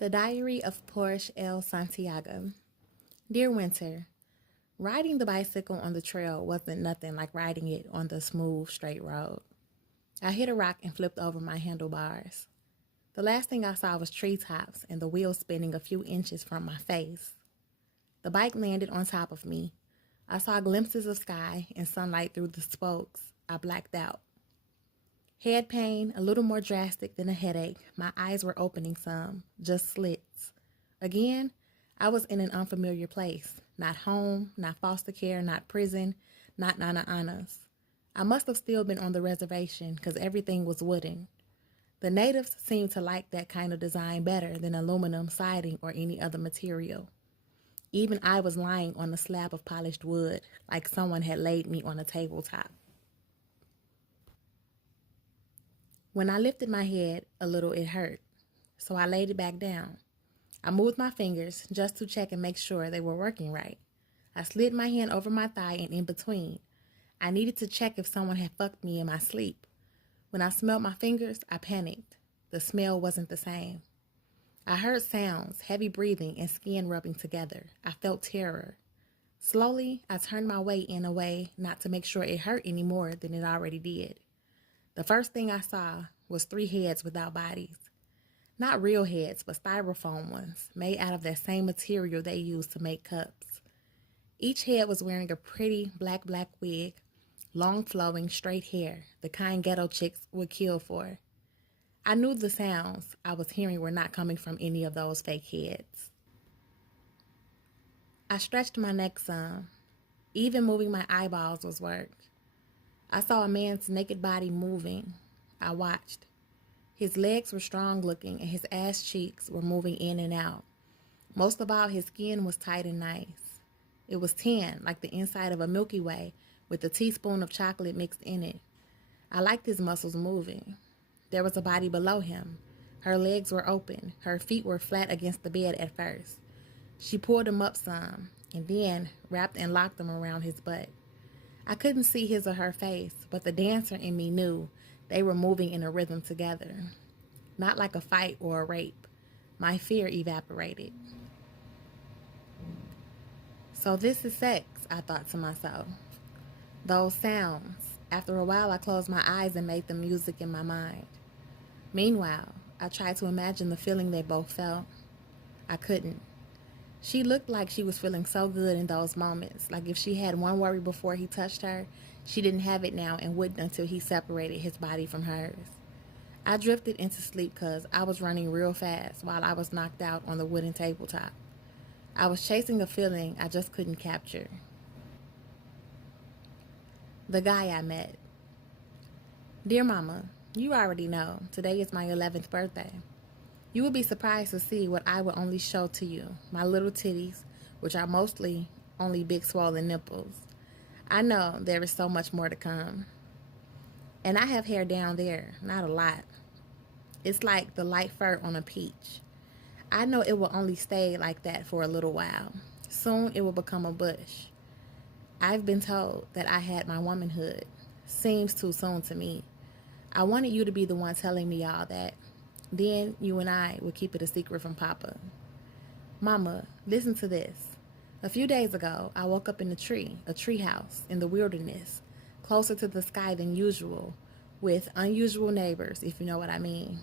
The Diary of PORSCHE Santiaga. Dear Winter, riding the bicycle on the trail wasn't nothing like riding it on the smooth, straight road. I hit a rock and flipped over my handlebars. The last thing I saw was treetops and the wheel spinning a few inches from my face. The bike landed on top of me. I saw glimpses of sky and sunlight through the spokes. I blacked out. Head pain, a little more drastic than a headache. My eyes were opening some, just slits. Again, I was in an unfamiliar place. Not home, not foster care, not prison, not Nana Anas. I must have still been on the reservation because everything was wooden. The natives seemed to like that kind of design better than aluminum siding or any other material. Even I was lying on a slab of polished wood, like someone had laid me on a tabletop. When I lifted my head a little, it hurt, so I laid it back down. I moved my fingers just to check and make sure they were working right. I slid my hand over my thigh and in between. I needed to check if someone had fucked me in my sleep. When I smelled my fingers, I panicked. The smell wasn't the same. I heard sounds, heavy breathing, and skin rubbing together. I felt terror. Slowly, I turned my weight in a way not to make sure it hurt any more than it already did. The first thing I saw was 3 heads without bodies. Not real heads, but styrofoam ones, made out of that same material they use to make cups. Each head was wearing a pretty black wig, long flowing straight hair, the kind ghetto chicks would kill for. I knew the sounds I was hearing were not coming from any of those fake heads. I stretched my neck some. Even moving my eyeballs was work. I saw a man's naked body moving. I watched. His legs were strong looking and his ass cheeks were moving in and out. Most of all, his skin was tight and nice. It was tan, like the inside of a Milky Way, with a teaspoon of chocolate mixed in it. I liked his muscles moving. There was a body below him. Her legs were open. Her feet were flat against the bed at first. She pulled him up some, and then wrapped and locked them around his butt. I couldn't see his or her face, but the dancer in me knew they were moving in a rhythm together. Not like a fight or a rape. My fear evaporated. So this is sex, I thought to myself. Those sounds. After a while, I closed my eyes and made the music in my mind. Meanwhile, I tried to imagine the feeling they both felt. I couldn't. She looked like she was feeling so good in those moments, like if she had one worry before he touched her, she didn't have it now and wouldn't until he separated his body from hers. I drifted into sleep because I was running real fast while I was knocked out on the wooden tabletop. I was chasing a feeling I just couldn't capture. The guy I met. Dear Mama, you already know, today is my 11th birthday. You will be surprised to see what I will only show to you, my little titties, which are mostly only big swollen nipples. I know there is so much more to come. And I have hair down there, not a lot. It's like the light fur on a peach. I know it will only stay like that for a little while. Soon it will become a bush. I've been told that I had my womanhood. Seems too soon to me. I wanted you to be the one telling me all that. Then you and I would keep it a secret from Papa. Mama, listen to this. A few days ago, I woke up in a tree house in the wilderness, closer to the sky than usual, with unusual neighbors, if you know what I mean.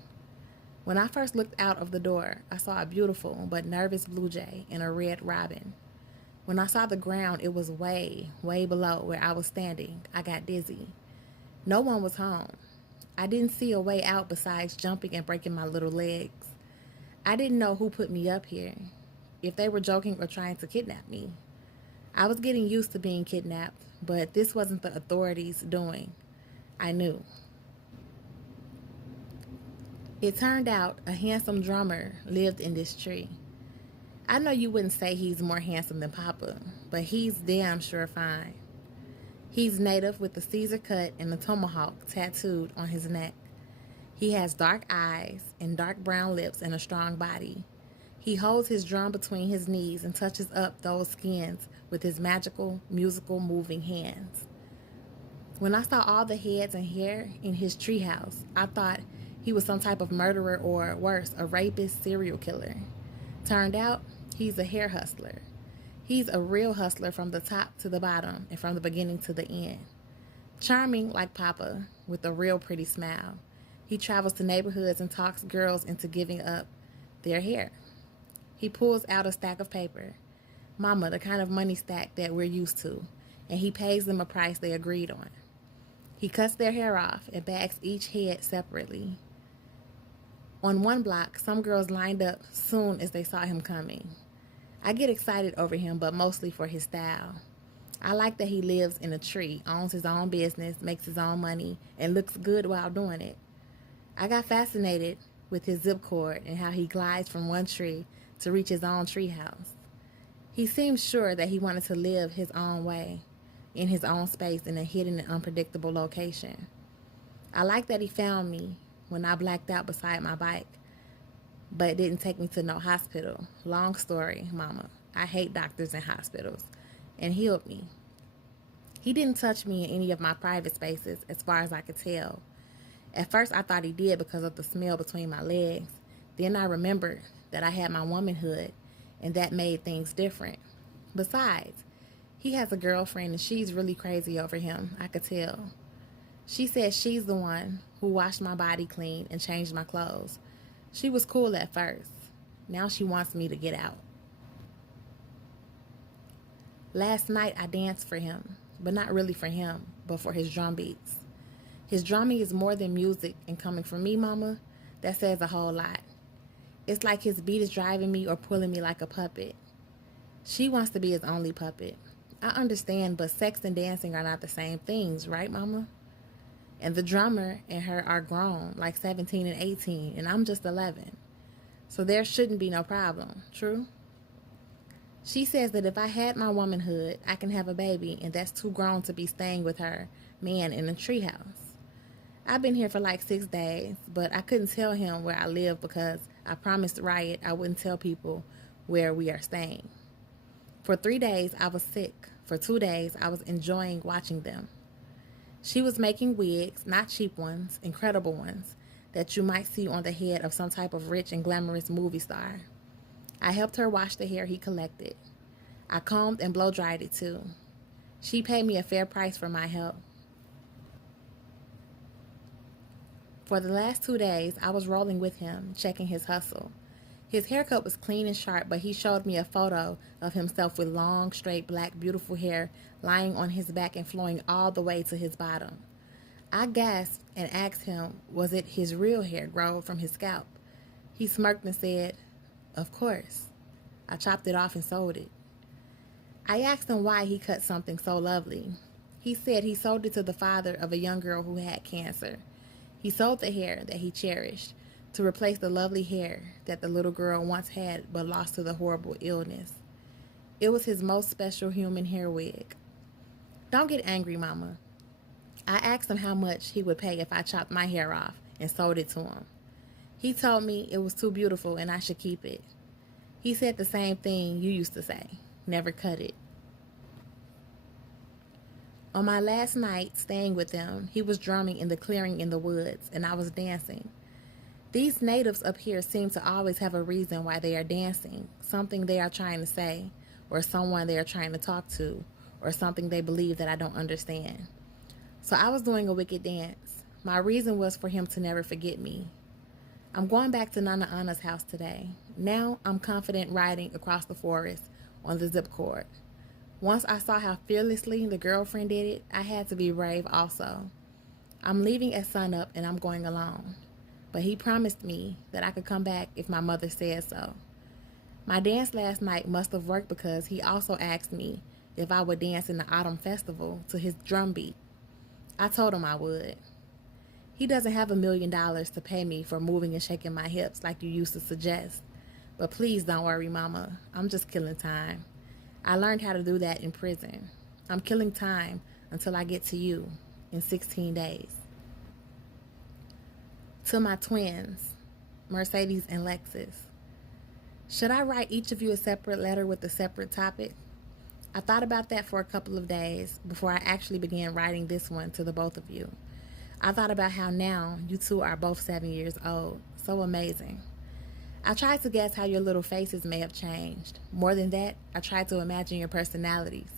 When I first looked out of the door, I saw a beautiful but nervous blue jay and a red robin. When I saw the ground, it was way below where I was standing. I got dizzy. No one was home. I didn't see a way out besides jumping and breaking my little legs. I didn't know who put me up here, if they were joking or trying to kidnap me. I was getting used to being kidnapped, but this wasn't the authorities doing. I knew. It turned out a handsome drummer lived in this tree. I know you wouldn't say he's more handsome than Papa, but he's damn sure fine. He's native with a Caesar cut and a tomahawk tattooed on his neck. He has dark eyes and dark brown lips and a strong body. He holds his drum between his knees and touches up those skins with his magical, musical, moving hands. When I saw all the heads and hair in his treehouse, I thought he was some type of murderer or worse, a rapist serial killer. Turned out, he's a hair hustler. He's a real hustler from the top to the bottom and from the beginning to the end. Charming like Papa, with a real pretty smile. He travels to neighborhoods and talks girls into giving up their hair. He pulls out a stack of paper, Mama, the kind of money stack that we're used to, and he pays them a price they agreed on. He cuts their hair off and bags each head separately. On one block, some girls lined up soon as they saw him coming. I get excited over him, but mostly for his style. I like that he lives in a tree, owns his own business, makes his own money, and looks good while doing it. I got fascinated with his zip cord and how he glides from one tree to reach his own tree house. He seemed sure that he wanted to live his own way, in his own space in a hidden and unpredictable location. I like that he found me when I blacked out beside my bike, but it didn't take me to no hospital. Long story, Mama. I hate doctors and hospitals, and healed me. He didn't touch me in any of my private spaces, as far as I could tell. At first, I thought he did because of the smell between my legs. Then I remembered that I had my womanhood, and that made things different. Besides, he has a girlfriend, and she's really crazy over him, I could tell. She said she's the one who washed my body clean and changed my clothes. She was cool at first. Now she wants me to get out. Last night, I danced for him, but not really for him, but for his drum beats. His drumming is more than music, and coming from me, Mama, that says a whole lot. It's like his beat is driving me or pulling me like a puppet. She wants to be his only puppet. I understand, but sex and dancing are not the same things, right, Mama? And the drummer and her are grown, like 17 and 18, and I'm just 11. So there shouldn't be no problem, true? She says that if I had my womanhood, I can have a baby, and that's too grown to be staying with her man in a treehouse. I've been here for like 6 days, but I couldn't tell him where I live because I promised Riot I wouldn't tell people where we are staying. For 3 days, I was sick. For 2 days, I was enjoying watching them. She was making wigs, not cheap ones, incredible ones, that you might see on the head of some type of rich and glamorous movie star. I helped her wash the hair he collected. I combed and blow-dried it too. She paid me a fair price for my help. For the last 2 days, I was rolling with him, checking his hustle. His haircut was clean and sharp, but he showed me a photo of himself with long, straight, black, beautiful hair lying on his back and flowing all the way to his bottom. I gasped and asked him, was it his real hair grown from his scalp? He smirked and said, of course. I chopped it off and sold it. I asked him why he cut something so lovely. He said he sold it to the father of a young girl who had cancer. He sold the hair that he cherished to replace the lovely hair that the little girl once had but lost to the horrible illness. It was his most special human hair wig. Don't get angry, Mama. I asked him how much he would pay if I chopped my hair off and sold it to him. He told me it was too beautiful and I should keep it. He said the same thing you used to say, never cut it. On my last night staying with them, he was drumming in the clearing in the woods, and I was dancing. These natives up here seem to always have a reason why they are dancing, something they are trying to say, or someone they are trying to talk to, or something they believe that I don't understand. So I was doing a wicked dance. My reason was for him to never forget me. I'm going back to Nana Anna's house today. Now I'm confident riding across the forest on the zip cord. Once I saw how fearlessly the girlfriend did it, I had to be brave also. I'm leaving at sunup and I'm going alone. But he promised me that I could come back if my mother said so. My dance last night must have worked because he also asked me if I would dance in the autumn festival to his drum beat. I told him I would. He doesn't have $1 million to pay me for moving and shaking my hips like you used to suggest. But please don't worry, Mama. I'm just killing time. I learned how to do that in prison. I'm killing time until I get to you in 16 days. To my twins, Mercedes and Lexus. Should I write each of you a separate letter with a separate topic? I thought about that for a couple of days before I actually began writing this one to the both of you. I thought about how now you two are both 7 years old. So amazing. I tried to guess how your little faces may have changed. More than that, I tried to imagine your personalities.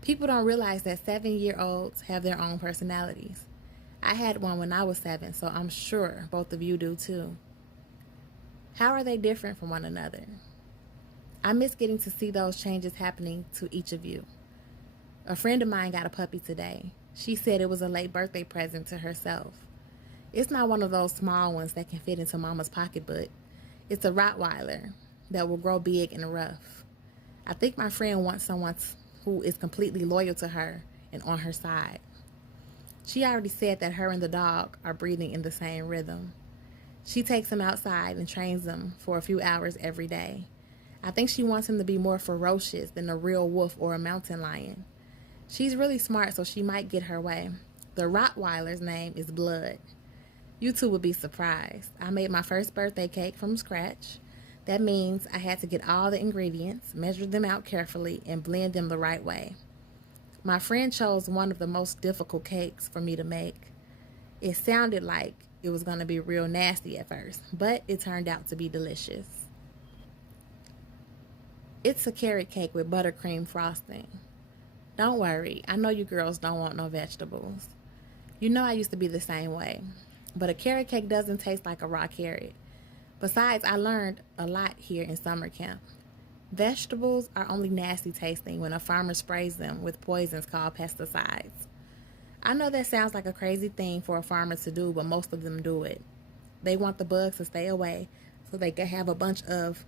People don't realize that 7-year-olds have their own personalities. I had one when I was 7, so I'm sure both of you do too. How are they different from one another? I miss getting to see those changes happening to each of you. A friend of mine got a puppy today. She said it was a late birthday present to herself. It's not one of those small ones that can fit into mama's pocketbook. It's a Rottweiler that will grow big and rough. I think my friend wants someone who is completely loyal to her and on her side. She already said that her and the dog are breathing in the same rhythm. She takes him outside and trains him for a few hours every day. I think she wants him to be more ferocious than a real wolf or a mountain lion. She's really smart, so she might get her way. The Rottweiler's name is Blood. You two would be surprised. I made my first birthday cake from scratch. That means I had to get all the ingredients, measure them out carefully, and blend them the right way. My friend chose one of the most difficult cakes for me to make. It sounded like it was going to be real nasty at first, but it turned out to be delicious. It's a carrot cake with buttercream frosting. Don't worry, I know you girls don't want no vegetables. You know I used to be the same way, but a carrot cake doesn't taste like a raw carrot. Besides, I learned a lot here in summer camp. Vegetables are only nasty tasting when a farmer sprays them with poisons called pesticides. I know that sounds like a crazy thing for a farmer to do, but most of them do it. They want the bugs to stay away so they can have a bunch of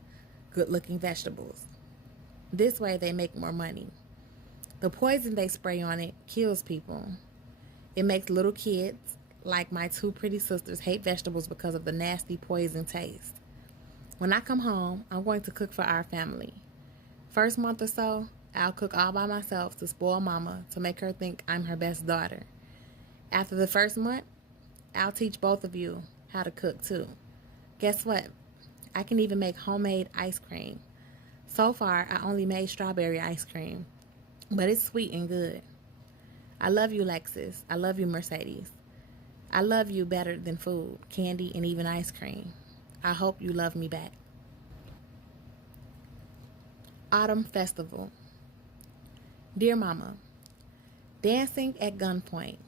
good-looking vegetables. This way they make more money. The poison they spray on it kills people. It makes little kids, like my two pretty sisters, hate vegetables because of the nasty poison taste. When I come home, I'm going to cook for our family. First month or so, I'll cook all by myself to spoil mama, to make her think I'm her best daughter. After the first month, I'll teach both of you how to cook too. Guess what? I can even make homemade ice cream. So far, I only made strawberry ice cream, but it's sweet and good. I love you, Lexus. I love you, Mercedes. I love you better than food, candy, and even ice cream. I hope you love me back. Autumn Festival. Dear Mama, dancing at gunpoint.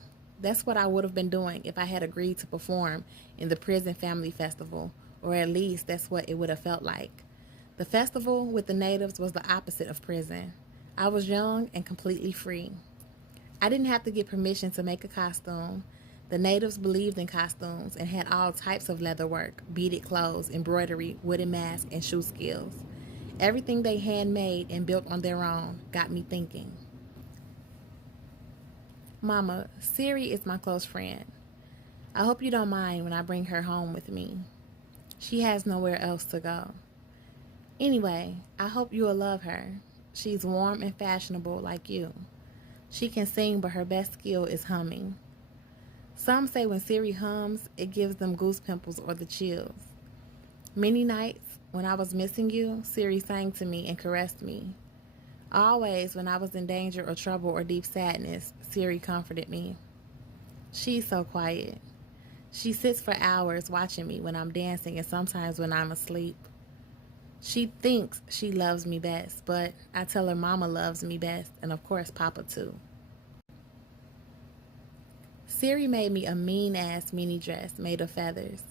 That's what I would have been doing if I had agreed to perform in the prison family festival, or at least that's what it would have felt like. The festival with the natives was the opposite of prison. I was young and completely free. I didn't have to get permission to make a costume. The natives believed in costumes and had all types of leather work, beaded clothes, embroidery, wooden masks, and shoe skills. Everything they handmade and built on their own got me thinking. Mama, Siri is my close friend. I hope you don't mind when I bring her home with me. She has nowhere else to go. Anyway, I hope you'll love her. She's warm and fashionable like you. She can sing, but her best skill is humming. Some say when Siri hums, it gives them goose pimples or the chills. Many nights, when I was missing you, Siri sang to me and caressed me. Always, when I was in danger or trouble or deep sadness, Siri comforted me. She's so quiet. She sits for hours watching me when I'm dancing and sometimes when I'm asleep. She thinks she loves me best, but I tell her Mama loves me best, and of course Papa too. Siri made me a mean-ass mini dress made of feathers.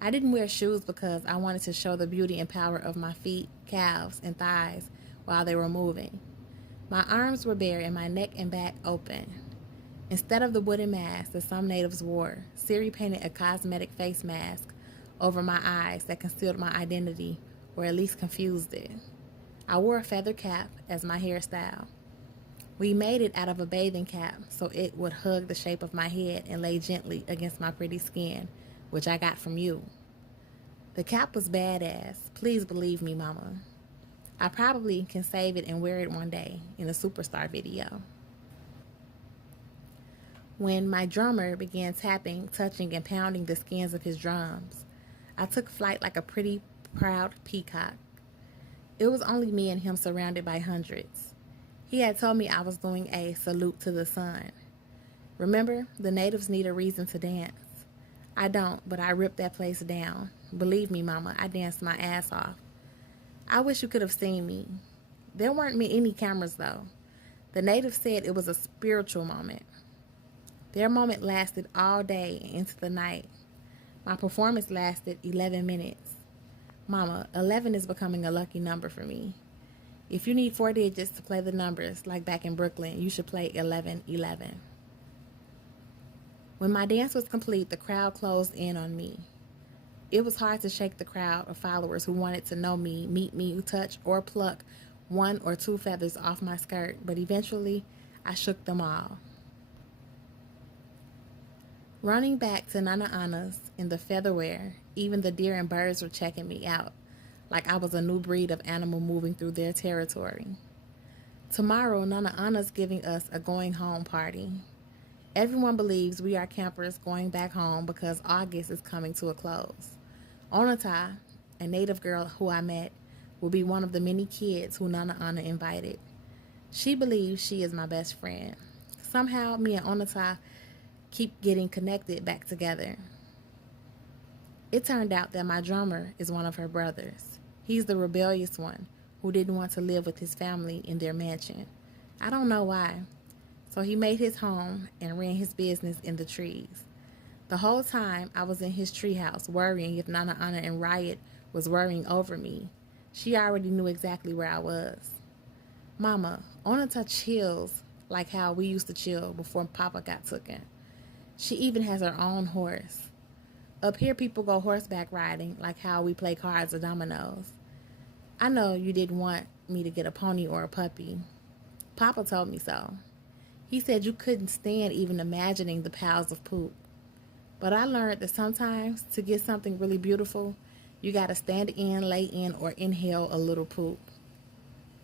I didn't wear shoes because I wanted to show the beauty and power of my feet, calves, and thighs while they were moving. My arms were bare and my neck and back open. Instead of the wooden mask that some natives wore, Siri painted a cosmetic face mask over my eyes that concealed my identity, or at least confused it. I wore a feather cap as my hairstyle. We made it out of a bathing cap so it would hug the shape of my head and lay gently against my pretty skin, which I got from you. The cap was badass. Please believe me, Mama. I probably can save it and wear it one day in a superstar video. When my drummer began tapping, touching, and pounding the skins of his drums, I took flight like a pretty, proud peacock. It was only me and him surrounded by hundreds. He had told me I was doing a salute to the sun. Remember, the natives need a reason to dance. I don't, but I ripped that place down. Believe me, Mama, I danced my ass off. I wish you could have seen me. There weren't any cameras, though. The natives said it was a spiritual moment. Their moment lasted all day and into the night. My performance lasted 11 minutes. Mama, 11 is becoming a lucky number for me. If you need 4 digits to play the numbers, like back in Brooklyn, you should play 1111. When my dance was complete, the crowd closed in on me. It was hard to shake the crowd of followers who wanted to know me, meet me, touch, or pluck 1 or 2 feathers off my skirt, but eventually I shook them all. Running back to Nana Anna's in the featherwear, even the deer and birds were checking me out, like I was a new breed of animal moving through their territory. Tomorrow, Nana Anna's giving us a going home party. Everyone believes we are campers going back home because August is coming to a close. Onatai, a native girl who I met, will be one of the many kids who Nana Anna invited. She believes she is my best friend. Somehow, me and Onatai keep getting connected back together. It turned out that my drummer is one of her brothers. He's the rebellious one who didn't want to live with his family in their mansion. I don't know why. So he made his home and ran his business in the trees. The whole time I was in his treehouse worrying if Nana Anna and Riot was worrying over me. She already knew exactly where I was. Mama, Onatai chills like how we used to chill before Papa got taken. She even has her own horse. Up here people go horseback riding like how we play cards or dominoes. I know you didn't want me to get a pony or a puppy. Papa told me so. He said you couldn't stand even imagining the piles of poop. But I learned that sometimes to get something really beautiful, you gotta stand in, lay in, or inhale a little poop.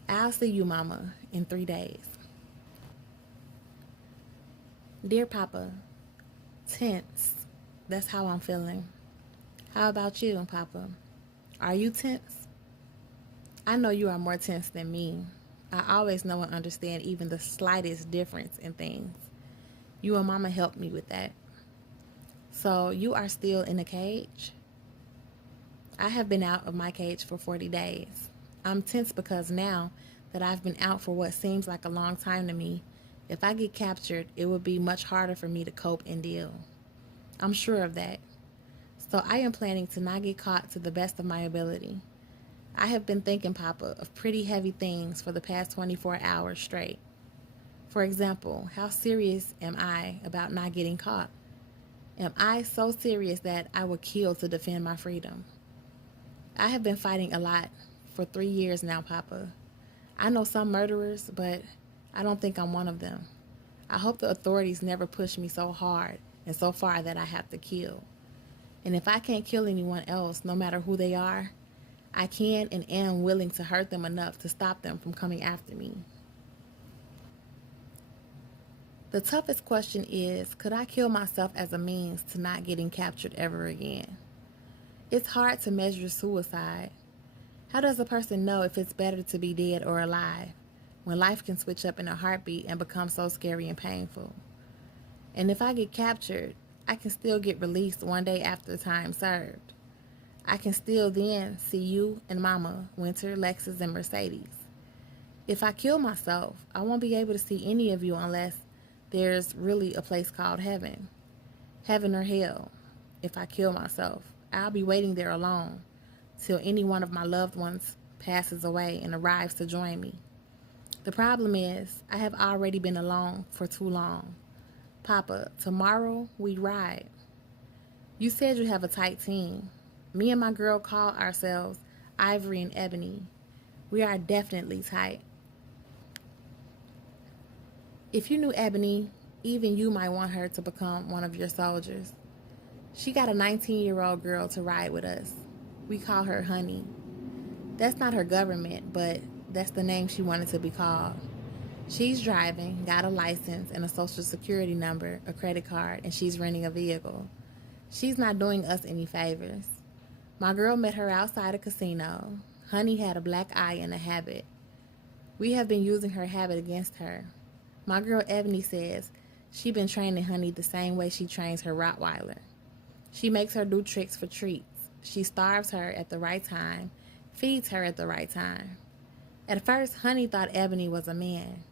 I'll see you, Mama, in 3 days. Dear Papa, tense. That's how I'm feeling. How about you, Papa? Are you tense? I know you are more tense than me. I always know and understand even the slightest difference in things. You and Mama helped me with that. So you are still in a cage? I have been out of my cage for 40 days. I'm tense because now that I've been out for what seems like a long time to me, if I get captured, it would be much harder for me to cope and deal. I'm sure of that. So I am planning to not get caught to the best of my ability. I have been thinking, Papa, of pretty heavy things for the past 24 hours straight. For example, how serious am I about not getting caught? Am I so serious that I would kill to defend my freedom? I have been fighting a lot for 3 years now, Papa. I know some murderers, but I don't think I'm one of them. I hope the authorities never push me so hard and so far that I have to kill. And if I can't kill anyone else, no matter who they are, I can and am willing to hurt them enough to stop them from coming after me. The toughest question is, could I kill myself as a means to not getting captured ever again? It's hard to measure suicide. How does a person know if it's better to be dead or alive when life can switch up in a heartbeat and become so scary and painful? And if I get captured, I can still get released one day after time served. I can still then see you and Mama, Winter, Lexus, and Mercedes. If I kill myself, I won't be able to see any of you unless there's really a place called heaven. Heaven or hell. If I kill myself, I'll be waiting there alone till any one of my loved ones passes away and arrives to join me. The problem is, I have already been alone for too long. Papa, tomorrow we ride. You said you have a tight team. Me and my girl call ourselves Ivory and Ebony. We are definitely tight. If you knew Ebony, even you might want her to become one of your soldiers. She got a 19-year-old girl to ride with us. We call her Honey. That's not her government, but that's the name she wanted to be called. She's driving, got a license and a social security number, a credit card, and she's renting a vehicle. She's not doing us any favors. My girl met her outside a casino. Honey had a black eye and a habit. We have been using her habit against her. My girl Ebony says She been training Honey the same way she trains her Rottweiler. She makes her do tricks for treats. She starves her at the right time, feeds her at the right time. At first, Honey thought Ebony was a man.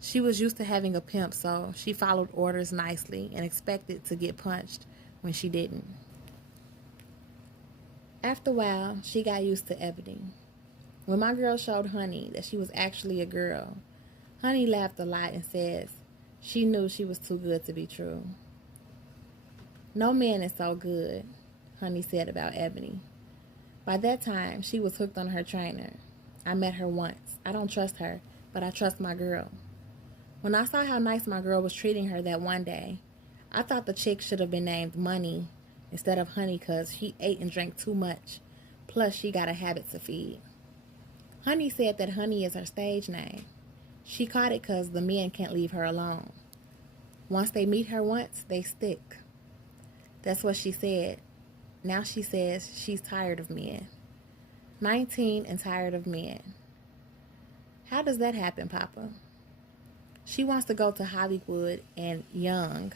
She was used to having a pimp, so she followed orders nicely and expected to get punched when she didn't. After a while, she got used to Ebony. When my girl showed Honey that she was actually a girl, Honey laughed a lot and says she knew she was too good to be true. No man is so good, Honey said about Ebony. By that time, she was hooked on her trainer. I met her once. I don't trust her, but I trust my girl. When I saw how nice my girl was treating her that one day, I thought the chick should have been named Money instead of Honey because she ate and drank too much, plus she got a habit to feed. Honey said that Honey is her stage name. She caught it because the men can't leave her alone. Once they meet her once, they stick. That's what she said. Now she says she's tired of men. 19 and tired of men. How does that happen, Papa? She wants to go to Hollywood, and Young,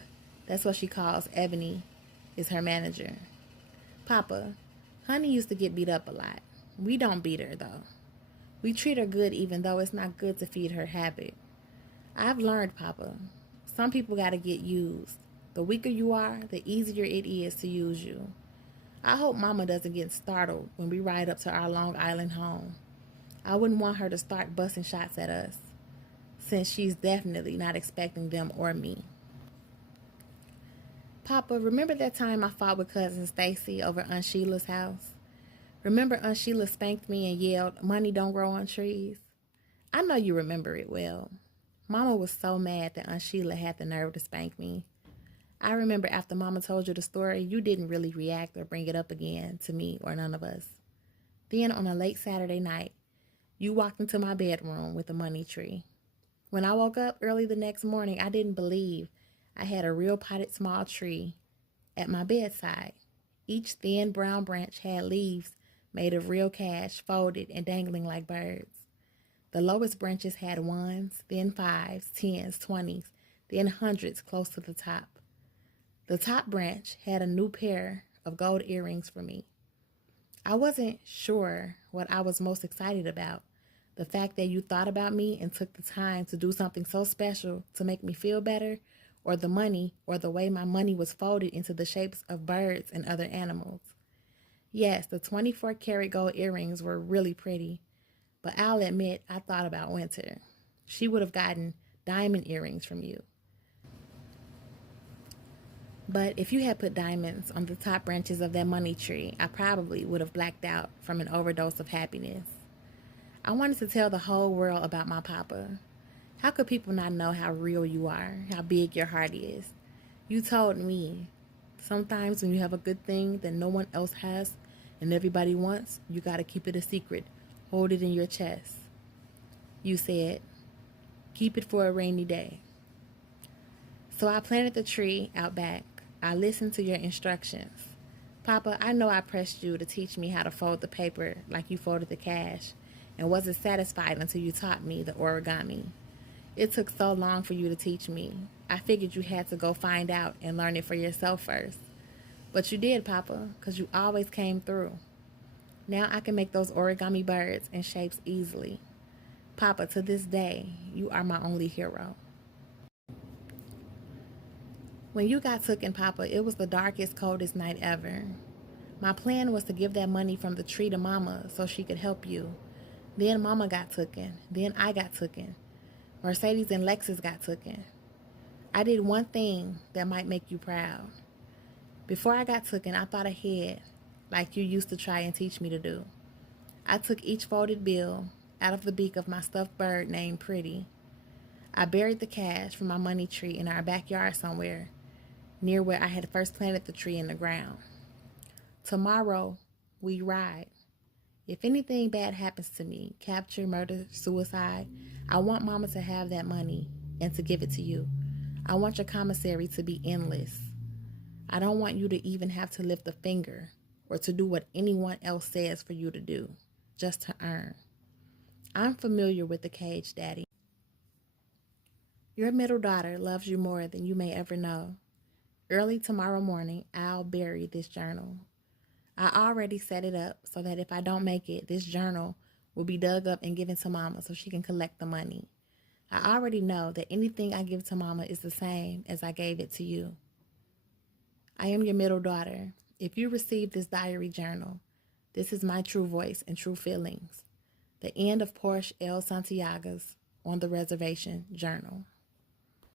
that's what she calls Ebony, is her manager. Papa, Honey used to get beat up a lot. We don't beat her, though. We treat her good even though it's not good to feed her habit. I've learned, Papa, some people gotta get used. The weaker you are, the easier it is to use you. I hope Mama doesn't get startled when we ride up to our Long Island home. I wouldn't want her to start busting shots at us, since she's definitely not expecting them or me. Papa, remember that time I fought with Cousin Stacy over Aunt Sheila's house? Remember Aunt Sheila spanked me and yelled, "Money don't grow on trees"? I know you remember it well. Mama was so mad that Aunt Sheila had the nerve to spank me. I remember after Mama told you the story, you didn't really react or bring it up again to me or none of us. Then on a late Saturday night, you walked into my bedroom with a money tree. When I woke up early the next morning, I didn't believe I had a real potted small tree at my bedside. Each thin brown branch had leaves made of real cash, folded and dangling like birds. The lowest branches had ones, then fives, tens, 20s, then hundreds close to the top. The top branch had a new pair of gold earrings for me. I wasn't sure what I was most excited about. The fact that you thought about me and took the time to do something so special to make me feel better, or the money, or the way my money was folded into the shapes of birds and other animals. Yes, the 24-karat gold earrings were really pretty, but I'll admit I thought about Winter. She would have gotten diamond earrings from you. But if you had put diamonds on the top branches of that money tree, I probably would have blacked out from an overdose of happiness. I wanted to tell the whole world about my papa. How could people not know how real you are, how big your heart is? You told me, sometimes when you have a good thing that no one else has and everybody wants, you gotta keep it a secret. Hold it in your chest. You said, keep it for a rainy day. So I planted the tree out back. I listened to your instructions. Papa, I know I pressed you to teach me how to fold the paper like you folded the cash, and wasn't satisfied until you taught me the origami. It took so long for you to teach me. I figured you had to go find out and learn it for yourself first. But you did, Papa, because you always came through. Now I can make those origami birds and shapes easily. Papa, to this day, you are my only hero. When you got taken, Papa, it was the darkest, coldest night ever. My plan was to give that money from the tree to Mama so she could help you. Then Mama got taken. Then I got taken. Mercedes and Lexus got taken. I did one thing that might make you proud. Before I got taken, I thought ahead, like you used to try and teach me to do. I took each folded bill out of the beak of my stuffed bird named Pretty. I buried the cash from my money tree in our backyard somewhere, near where I had first planted the tree in the ground. Tomorrow, we ride. If anything bad happens to me, capture, murder, suicide, I want Mama to have that money and to give it to you. I want your commissary to be endless. I don't want you to even have to lift a finger or to do what anyone else says for you to do, just to earn. I'm familiar with the cage, Daddy. Your middle daughter loves you more than you may ever know. Early tomorrow morning, I'll bury this journal. I already set it up so that if I don't make it, this journal will be dug up and given to Mama so she can collect the money. I already know that anything I give to Mama is the same as I gave it to you. I am your middle daughter. If you receive this diary journal, this is my true voice and true feelings. The end of PORSCHE Santiaga's On the Reservation journal.